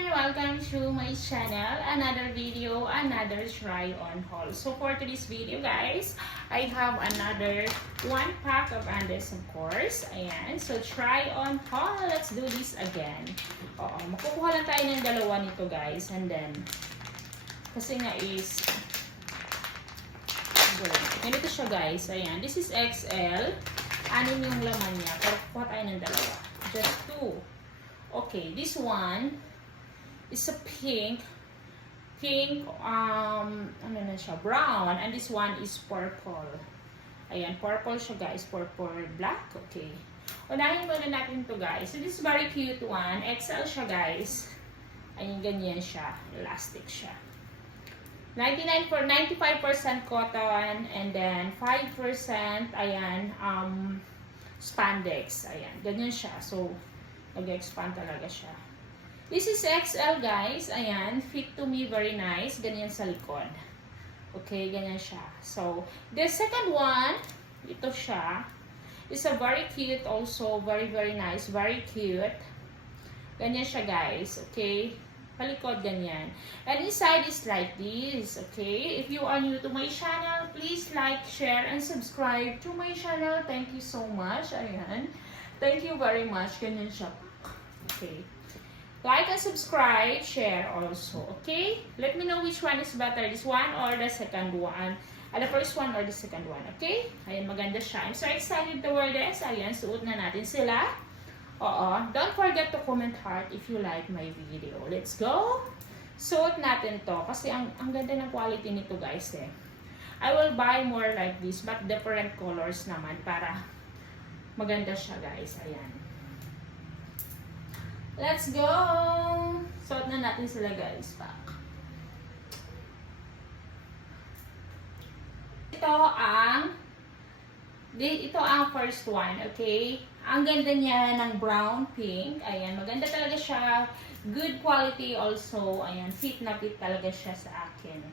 everyone! Welcome to my channel. Another video, another try on haul. So for today's video guys, I have another one pack of Andes of course. Ayan. So try on haul. Let's do this again. Oo, makukuha lang tayo ng dalawa nito guys. And then, kasi nga is, ganito siya guys. Ayan. This is XL. Anin yung laman niya. Pero kuha tayo ng dalawa. Just two. Okay, this one is a pink, ano na siya, brown, and this one is purple. Ayan, purple siya guys, purple black. Okay, unahin muna natin to guys. So this is very cute one, XL siya guys. Ayan, ganyan siya, elastic siya. 95% cotton, and then 5% ayan, spandex. Ayan, ganyan siya. So nag-expand talaga siya. This is XL guys. Ayan, fit to me, very nice. Ganyan sa likod. Okay, ganyan siya. So, the second one, ito siya. It's a very cute also. Very, very nice. Very cute. Ganyan siya guys. Okay, palikod ganyan. And inside is like this. Okay, if you are new to my channel, please like, share, and subscribe to my channel. Thank you so much. Ayan. Thank you very much. Ganyan siya. Okay. Like and subscribe, share also. Okay? Let me know which one is better. This one or the second one. The first one or the second one. Okay? Ayan, maganda siya. I'm so excited to wear this. Ayan, suot na natin sila. Oo. Don't forget to comment heart if you like my video. Let's go! Suot natin to. Kasi ang ganda ng quality nito guys eh. I will buy more like this but different colors naman para maganda siya guys. Ayan. Let's go! Suot na natin sila guys. Pack. Ito ang first one. Okay? Ang ganda niya ng brown pink. Ayan. Maganda talaga siya. Good quality also. Ayan. Fit na fit talaga siya sa akin.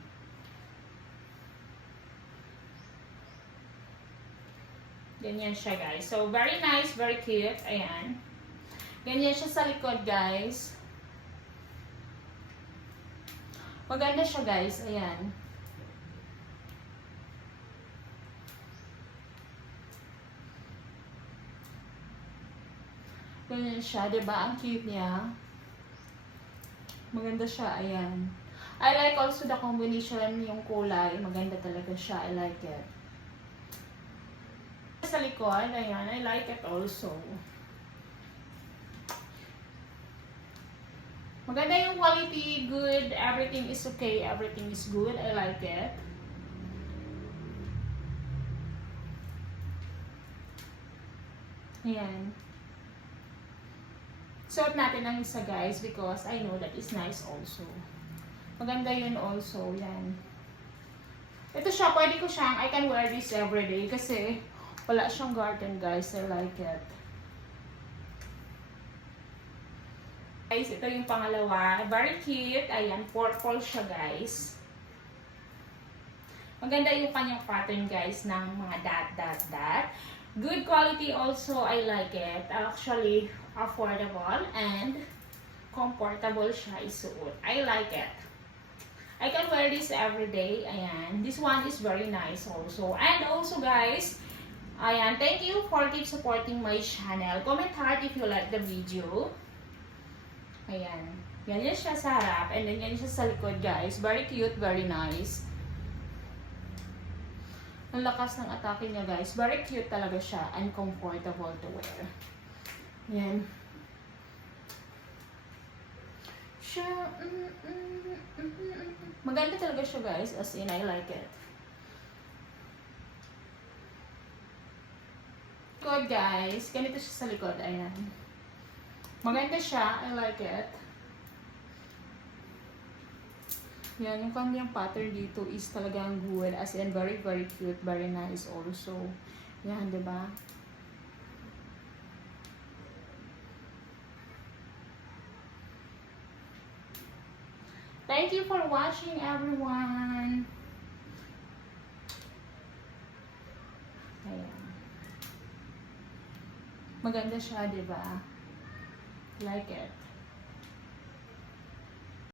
Ganyan siya guys. So, very nice, very cute. Ayan. Ganyan siya sa likod guys. Maganda siya guys. Ayan. Ganyan siya. Diba? Ang cute niya. Maganda siya. Ayan. I like also the combination yung kulay. Maganda talaga siya. I like it. Sa likod, ayan, I like it also. Maganda yung quality, good, everything is okay, everything is good, I like it. Ayan. Suot natin ang isa guys because I know that is nice also. Maganda yun also, yan. Ito siya, pwede ko siyang, I can wear this everyday kasi wala siyang garden guys. I like it. Guys, ito yung pangalawa. Very cute. Ayan, purple siya guys. Maganda yung kanyang pattern guys ng mga dot. Good quality also. I like it. Actually, affordable and comfortable siya isuot. I like it. I can wear this every day. Ayan. This one is very nice also. And also guys, ayan, thank you for keep supporting my channel. Comment heart if you like the video. Ayan. Ganyan siya sa harap. And then ganyan siya sa likod, guys. Very cute, very nice. Ang lakas ng atake niya, guys. Very cute talaga siya. And comfortable to wear. Ayan. Siya, maganda talaga siya, guys. As in, I like it. Good guys, ganito siya sa likod, ayan. Maganda siya, I like it. Yan, yung kanyang pattern dito is talagang good, as in very, very cute, very nice also. Yan, diba? Thank you for watching everyone. Ayan. Maganda siya, diba? Like it.